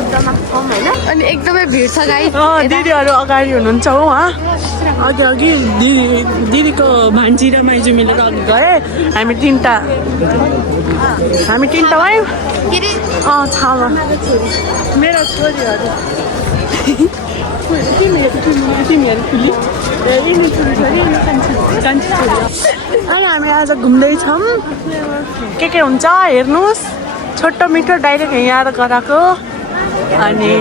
बौद्धमा छौँ होइन अनि एकदमै भिड छ गाइस दिदीहरू अगाडि हुनुहुन्छ हो अघि अघि दिदीको भान्जी र माइजू मिलेर अघि गए हामी तिनवटा भयो छामा मेरो छोरीहरू अनि हामी आज घुम्दैछौँ के हुन्छ हेर्नुहोस् छोटो मिठो डाइरेक्ट यहाँ गराएको अनि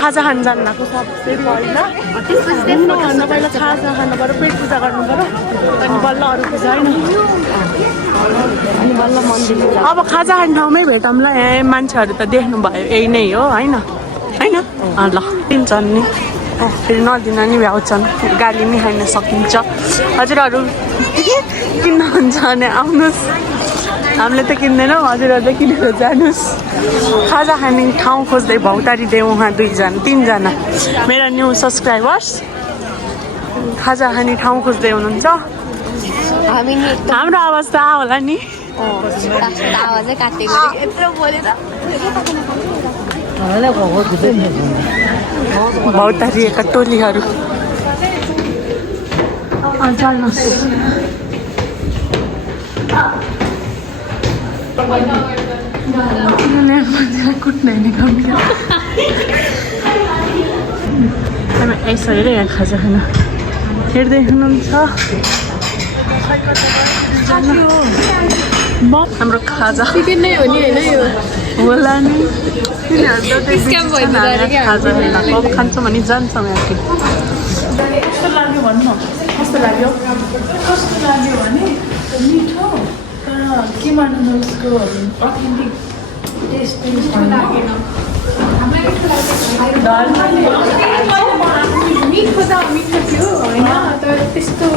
खाजा खान जान्नको सबसे पहिला खानु पहिला खाजा खानु पऱ्यो पेट पूजा गर्नु पऱ्यो अनि बल्ल अरू पूजा होइन अनि बल्ल मन्दिर अब खाजा खाने ठाउँमै भेटौँला यहाँ मान्छेहरू त देख्नुभयो यही नै हो होइन होइन ल दिन्छन् नि फेरि नदिन नि भ्याउँछन् गाली नि खान सकिन्छ हजुरहरू किन्नुहुन्छ भने आउनुहोस् हामीले त किन्दैनौँ हजुरहरूले किनेर जानुहोस् खाजा खाने ठाउँ खोज्दै भौतारिँदै उहाँ तिनजना मेरा न्यू सब्सक्राइबर्स खाजा खाने ठाउँ खोज्दै हुनुहुन्छ हाम्रो आवाज त होला नि भौतारिएका टोलीहरू चल्नुहोस् कुट्ने नि हामी यसरी यहाँ खाजा खाना हेर्दै हुनुहुन्छ हाम्रो खाजा नै हो नि होइन यो होला नि खाजा कप खान्छौँ भने जान्छौँ यहाँ कस्तो लाग्यो भन्नु कस्तो लाग्यो भने मिठो तर के मान्नु उसको अथेन्टिक टेस्ट लागेन मिठो त मिठो थियो होइन तर त्यस्तो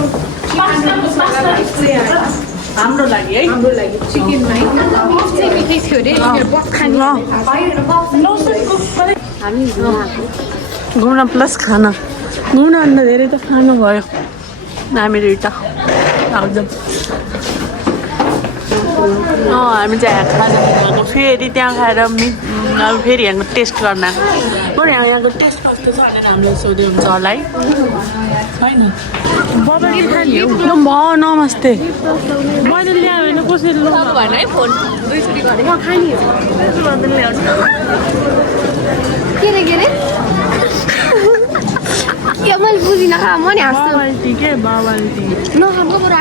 हाम्रो लागि है हाम्रो लागि चिकनमा मिठै थियो अरे हामी घुम्न प्लस खाना घुम्नभन्दा धेरै त खानु भयो हामीहरू यता हामी चाहिँ खाजा खाएको फेरि त्यहाँ खाएर अब फेरि यहाँको टेस्ट गर्न बरु यहाँको टेस्ट कस्तो छ भनेर हामीले सोध्यो हुन्छ होला है होइन नमस्ते मैले ल्यायो भने कसरी मैले बुझिनँ खा म नि बाबाल्टी के बाबाल्टी नखाएको बरु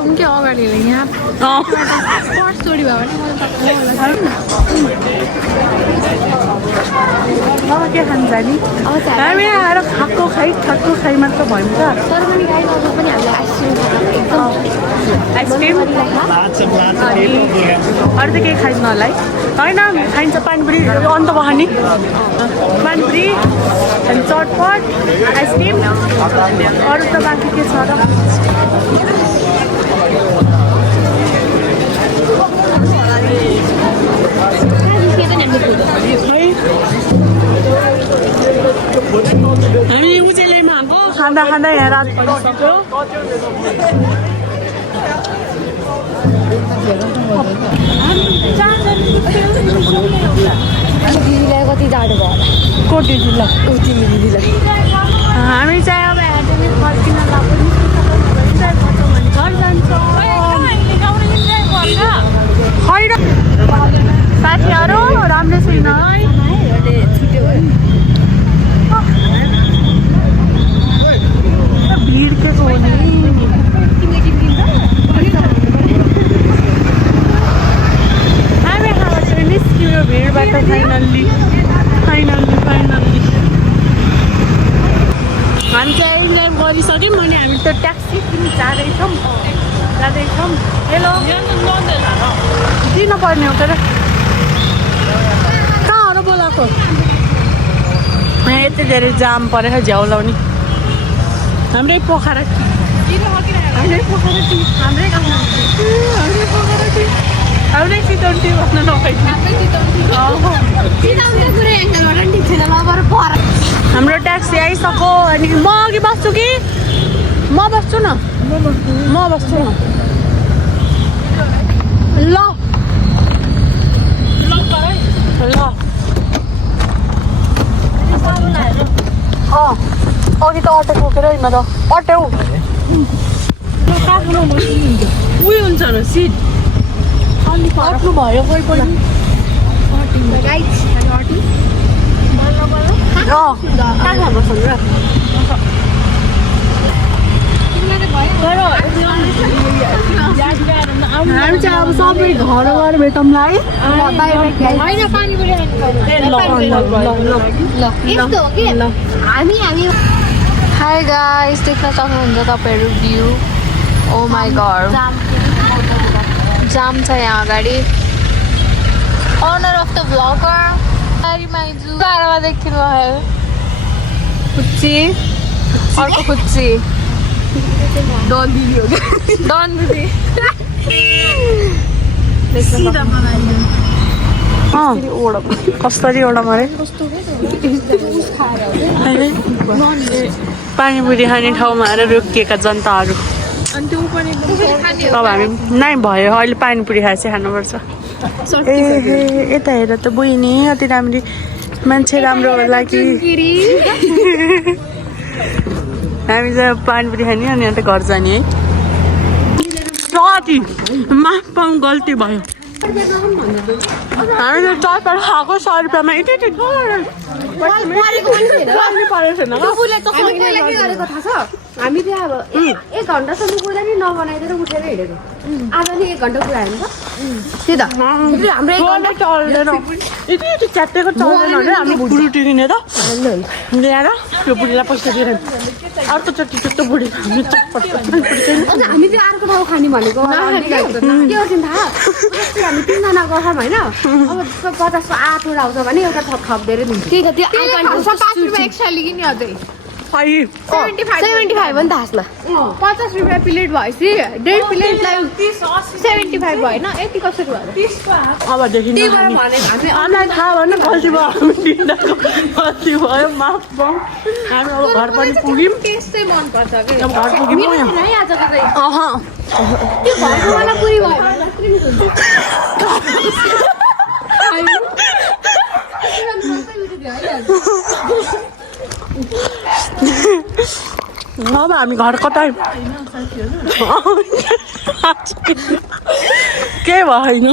उनकै अगाडि हो यहाँ पर्स चोरी भयो भने के खान्छ नि हामी आएर खाएको खाइ मात्र भइन्छ तर पनि गाई अझ पनि हामीले आइसक्रिम अरू त केही खाइदिनु होला है होइन खाइन्छ पानीपुरी अन्त भयो नि पानीपुरी अनि चटपट आइसक्रिम अरू त बाँकी के छ र हामी उजेलैमा खाँदा यहाँ रात परिसक्यो दिदीलाई कति जाडो भयो होला को दिदीलाई तिमी दिदीलाई हामी चाहिँ अब हेर्दै फर्किन लाग्यो घर जान्छौँ साथीहरू राम्रो छैन है भिड के हो नि हामी चाहिँ निस्क्यो भिडबाट फाइनल्ली हामी चाहिँ इन्जोय गरिसक्यौँ अनि हामी त ट्याक्सी जाँदैछौँ हेलो दिनु पर्ने हो तर कहाँहरू बोलाएको यहाँ यति धेरै जाम परेर झ्याउलाउने हाम्रै पोखरा हाम्रै चितवनटी भन्न हाम्रो ट्याक्सी आइसक्यो अनि म अघि बस्छु कि म बस्छु न ल छैन त अट्याउ उयो हुन्छ र सिट अट्नु भयो कोही कोही हामी चाहिँ अब सबै घर गएर भेटौँला है हाई गाइस देख्न सक्नुहुन्छ तपाईँहरू भ्यू ओ माई गॉड जाम छ यहाँ अगाडि ओनर अफ द ब्लगर बारेमा देखिनु भयो खुच्ची अर्को खुच्ची डन दिदी हो डन दिदी कसरी ओडा मारे पानीपुरी खाने ठाउँमा आएर रोकिएका जनताहरू अब हामी नै भयो अहिले पानीपुरी खाएर चाहिँ खानुपर्छ ए यता हेर त बहिनी अति राम्री मान्छे राम्रो होला कि हामी चाहिँ पानीपुरी खाने अनि अन्त घर जाने है कति माफ पाउँ गल्ती भयो हामीले चारपाट खाएको 100 रुपियाँमा यति हामी त्यहाँ अब 1 घन्टासम्म कुर्दा नि नबनाइदिएर उठेर हिँडेको आज नि 1 घन्टा कुरायो नि त त्यही त हाम्रो 1 घन्टा चल्दैन यति च्यातेको चल्दैन भने हाम्रो बुढी किनेर ल्याएर त्यो बुढीलाई पैसा दिएर अर्कोचोटि त्यो बुढी हामी चटपट हामी चाहिँ अर्को ठाउँ खाने भनेको के गर्छौँ थाहा हामी 3 जना गर्छौँ होइन अब 50 को 8 वटा आउँछ भने एउटा थप थप्दै दिन्छ त्यही त त्यो 50 रुपियाँ एक्स्ट्रा लिने अझै 75 पनि त हाँस्ला 50 रुपियाँ प्लेट भएपछि 1.5 प्लेटलाई 75 भएन यति कसरी भयो अबदेखि हामीलाई थाहा भएन गल्ती भयो हामी तिनीहरूको गल्ती भयो माफ पाउँ हामी अब घर पनि पुग्यौँ टेस्टै मनपर्छ कि अब घर पुग्यौँ त्यो घरको वाला पुरी भयो अब हामी घर कतै के भएन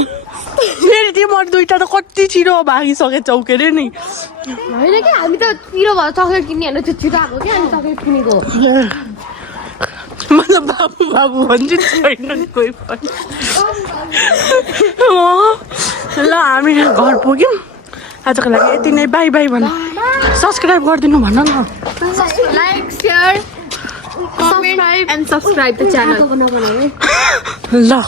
फेरि तिमीहरू दुइटा त कति छिटो भागिसकेछौ के अरे नि होइन कि हामी त पिरो भएर चक्लेट किन्ने होइन त्यो छिटो आएको कि हामी चक्लेट किनेको मतलब बाबु बाबु भन्छु छैन कोही पनि ल हामी घर पुग्यौँ आजको लागि यति नै बाई बाई भन सब्सक्राइब गरिदिनु भन न like share comment and subscribe the channel ल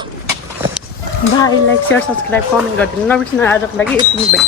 bye like share subscribe comment गरिदिनु नबिर्सिनु आजको लागि यति नै बाई